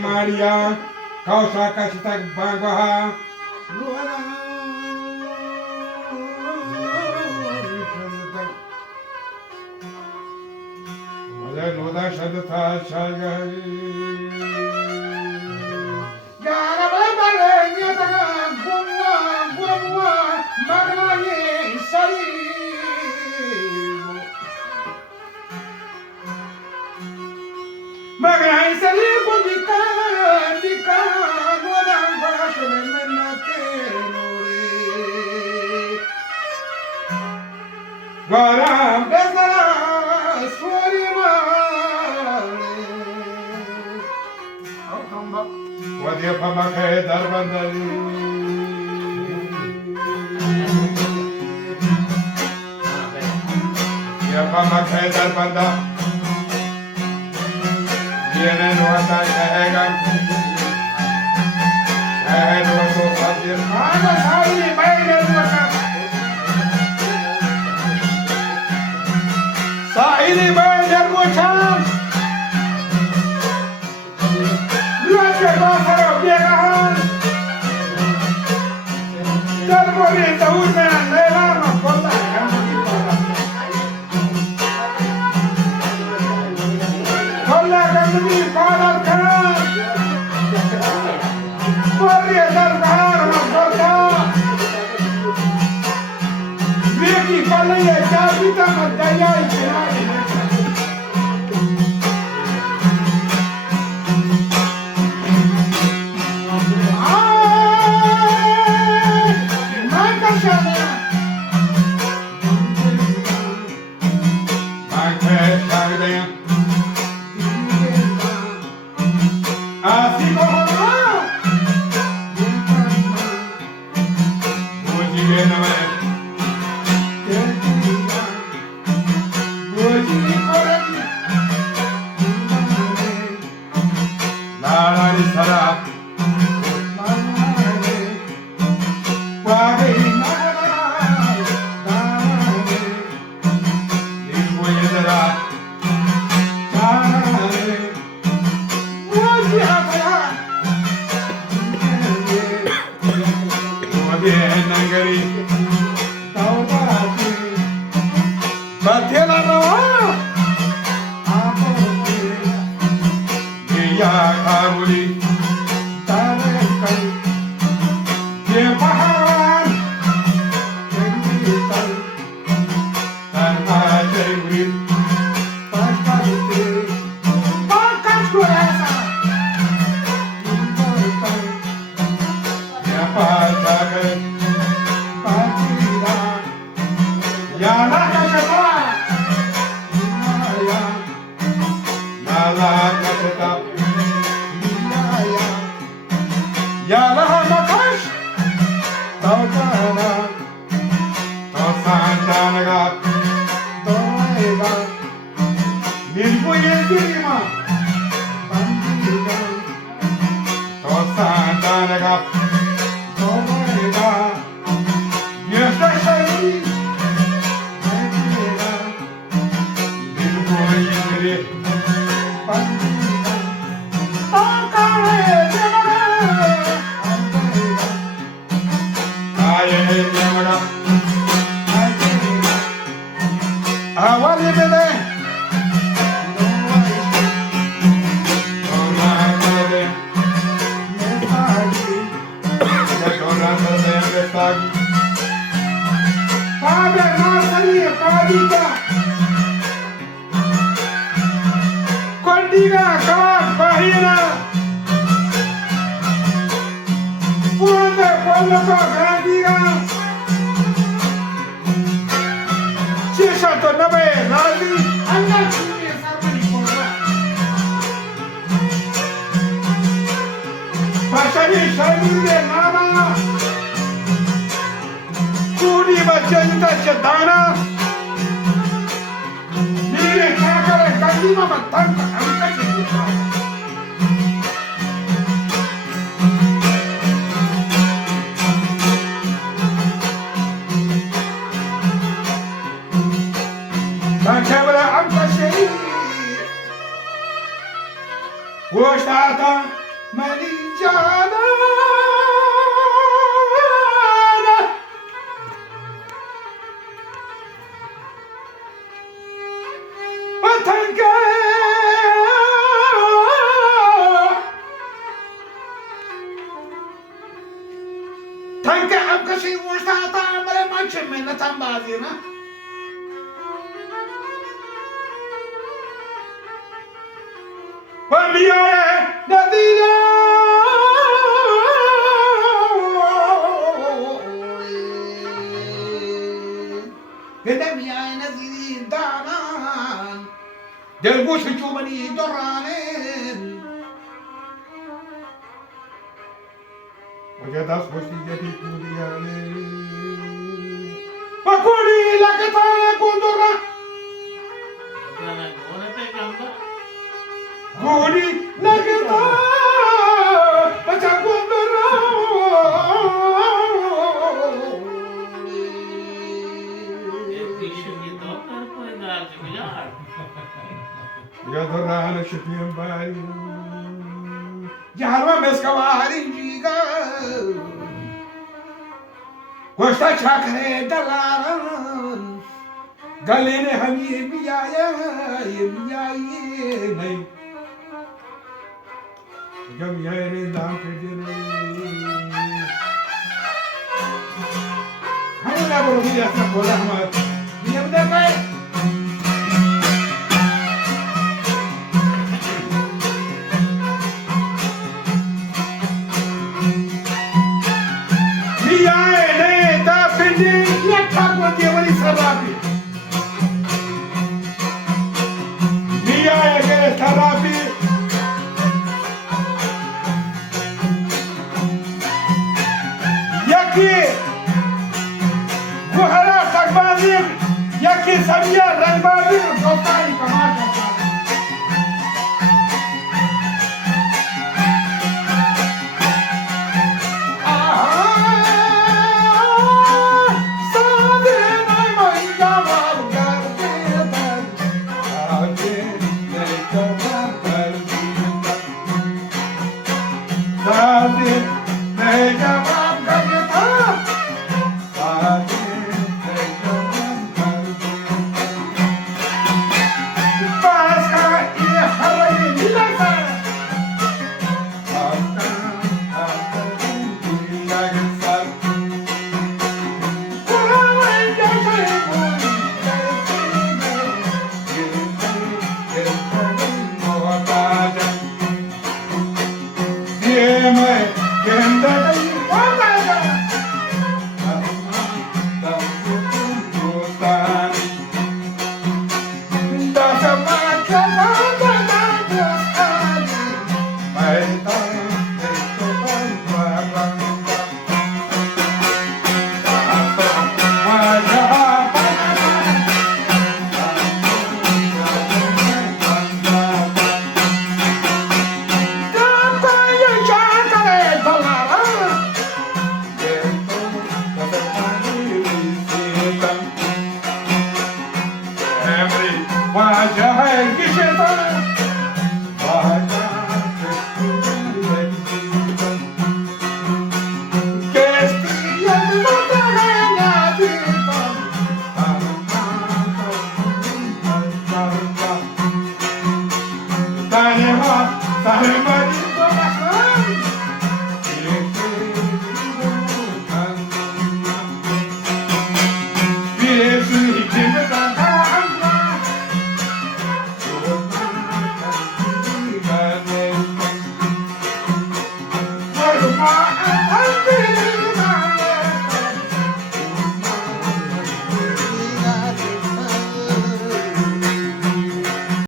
Maria, causa casitak bangwaha. Mada noda shadata shagari. Gara bale nyata gumwa gumwa magnaye sari. Magnaye sari bubika. Garam bezara swari male. Wadiya pama khe darbandari. Ya pama khe darbanda. Ye ne nuhata shahega. Shahed wato sadir. Ana sahi bayne nuhata. Sahili bayar mucam, luasnya pasar biaran, terboleh tahun mana lelah kota kami pada, kota kami pada kan, boleh terpahar kota, biaki kalau ya jadi tak daya itu. Awali bele, oh my God. mire nana kudi bachenta chetana mire kakare kadima matanta amka chita kakabra amka shei woshata malijana watanka tanka amka shei woshata male manche mena tambazina Wamiyaye nadira Gedemiyaye naziri danan Del gushi chumani doranen Wajadas gushi jadi kuriyane Wakuri lakata kundura Gudi nagita baca kundura Ya dorana şüphem bari Yarma meskavari jiga Koşta çakre dalaran Galine hami biyaya nay Gam yare dam pedine Hamla bolo biya sa kola hamar Biya bda kai Biya ne da pindi ya thakwa devali sarabi Biya ge sarabi Guhara takbazir Yaki sabiya rangbazir Dostani kamasha Sade nay may jawab garde ban Sade nay jawab garde Sade nay jawab garde Sahema, Sahema,